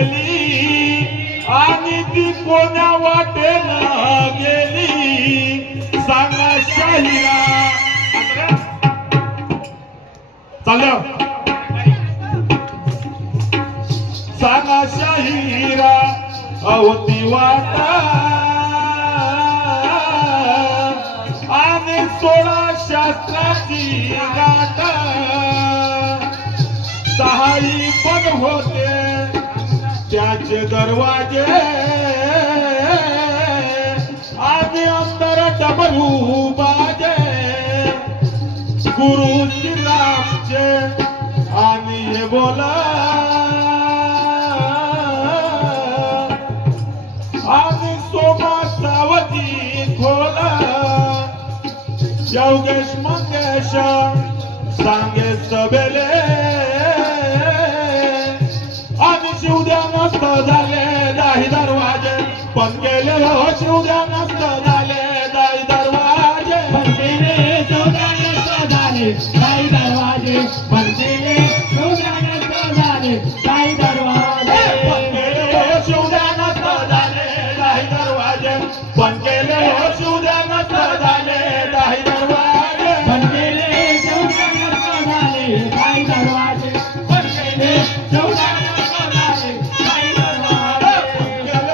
गेली आणि ती कोण्या वाटेनं गेली सांगा शाहिरा चाललं सांगा शाहिरा अवती वाटा आणि 16 शास्त्राची गाठा सहाई पण होते त्याचे दरवाजे आणि अंतर डबरू बाजे गुरु श्रीरामचे आणि हे बोला आणि सोमा सावजी खोला योगेश मंगेश सांगे सबेले आणि शिवद्या नसत झाले दाही दरवाजे पण गेले हो शिवद्या नसत झाले दाही दरवाजे पण गेले शिवद्या नसत झाले दाही दरवाजे पण गेले शिवद्या नसत झाले दाही दरवाजे पण गेले हो शिवद्या नसत झाले दाही दरवाजे पण गेले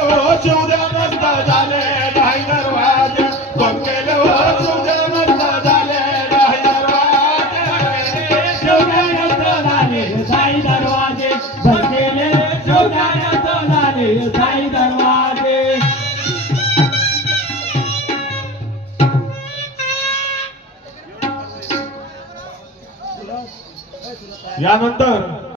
हो शिवद्या नसत झाले दाही दरवाजे पण गेले शिवद्या नसत झाले दाही दरवाजे पण गेले शिवद्या यानंतर